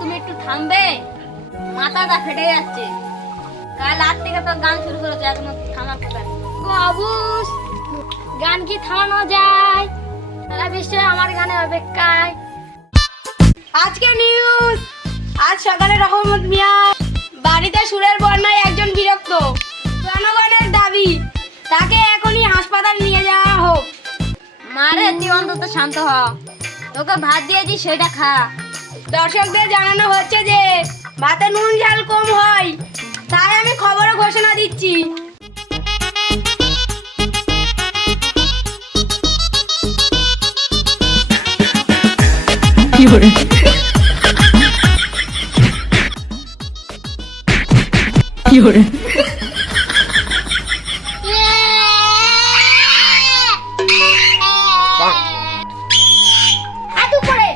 তুমি একটু থামবে, মাথাটা ফেটে যাচ্ছে। কাল রাত থেকে তো গান শুরু করেছে, এখনো থামার কথা নেই। বাবুস, গান কি থামানো যায়? তারা বিশ্বে আমার গানের অপেক্ষায়। আজকে নিউজ, আজ সকালে রহমত মিয়া বাড়িতে সুরের বন্যায় একজন বিরক্ত। জনগণের দাবি তাকে এখনই হাসপাতাল নিয়ে যাওয়া হোক। মারে তুই অন্তত শান্ত হ, তোকে ভাত দিয়েছি সেটা খা। দর্শকদের জানানো হচ্ছে যে ভাতে নুন ঝাল কম হয়, তাই আমি খবরে ঘোষণা দিচ্ছি। হাঁটু করে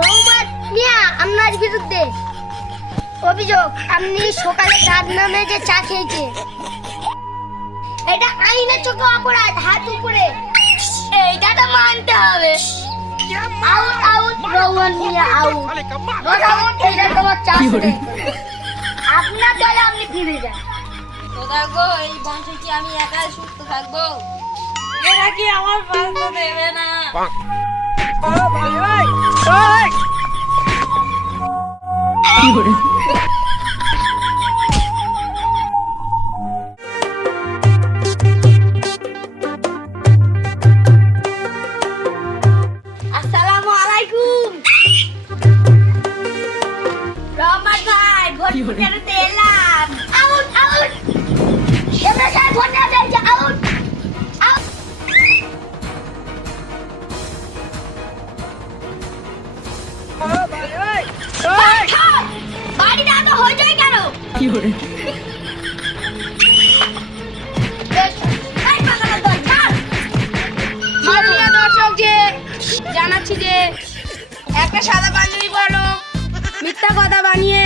রহমত মিয়া আপনার বিরুদ্ধে অভিযোগ, আপনি সকালে দাঁত নামে যে চা খেয়েছে, এটা আইনের চোখে অপরাধ। হাত উপরে, এইটা তো মানতে হবে। আউট আউট রহমান মিয়া, আউট। রহমান, এটা তোমার চা শুনে আপনার দলে আপনি ফিরে যান। তো থাকবো এই বংশে কি আমি একাই সুস্থ থাকবো? এরা কি আমার বাঁচতে দেবে না? আসসালামু আলাইকুম। রহমান ভাই, ভোট কেটে এলাম। আউট আউট, এমরা সাহেব ভোট না দেয়, আউট আউট। বাড়িটা তো হয়ে যায় কেন? মাননীয় দর্শক, যে জানাচ্ছি যে একটা সাদা পাঞ্জাবি পরো মিথ্যা কথা বানিয়ে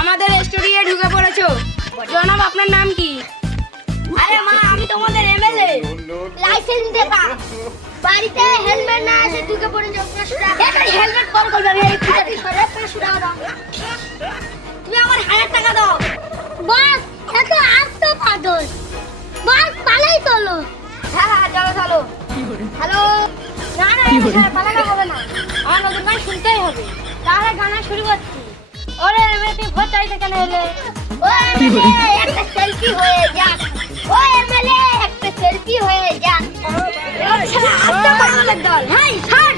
আমাদের স্টুডিওে ঢুকে পড়েছো। জনাব, আপনার নাম কি? আরে মা, আমি তোমাদের এমএলএ। লাইসেন্স দেখা, বাড়িতে হেলমেট না আছে ঢুকে পড়ে যাও। এখানে হেলমেট পর করবে, আমি এই পিটারি সরে 500 টাকা দাও। তুমি আমার 1000 টাকা দাও। বাস, এত আস্ত পাগল। বাস, পালাই চলো। হ্যাঁ হ্যাঁ, চলো চলো। হ্যালো। না না, পালানো হবে না। আমার নতুন গান শুনতেই হবে। তাহলে গানা শুরু করছি। ওরে এমএলএ, ভোট চাইতে কেন এলে? ও এমএলএ, একটা সেলফি হয়ে যাক। ও এমএলএ, একটা সেলফি হয়ে যাক। আচ্ছা, আস্তে পাগলের দল। হাই ছাড়,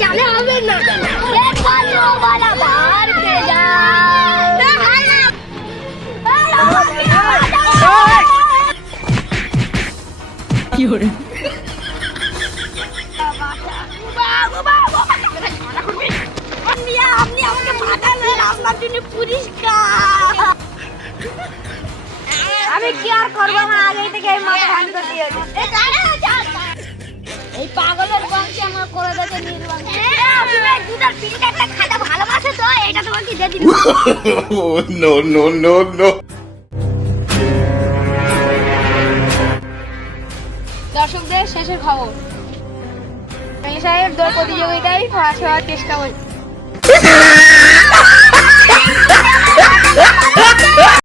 জানে হবে না। এ পালো वाला बाहर के जा। না হাই না। বাবু বাবু, আপনি আমাকে বাঁচালেন, আপনার জন্য পুরস্কার। আমি কি আর করবো না, আগে থেকে এই মাথা ভাঙ করে দিয়েছি। এই পাগলের বংশে আমার করে দিতে নির্বাণ। তুমি দুটার পিঠে একটা খাতা ভালোবাসো তো, এটা তোমাকে দিয়ে দিই। No, no, no, no. দর্শকদের শেষের খবর, এমএলএ সাহেব দৌড় প্রতিযোগিতায় ফার্স্ট হওয়ার চেষ্টা করছে।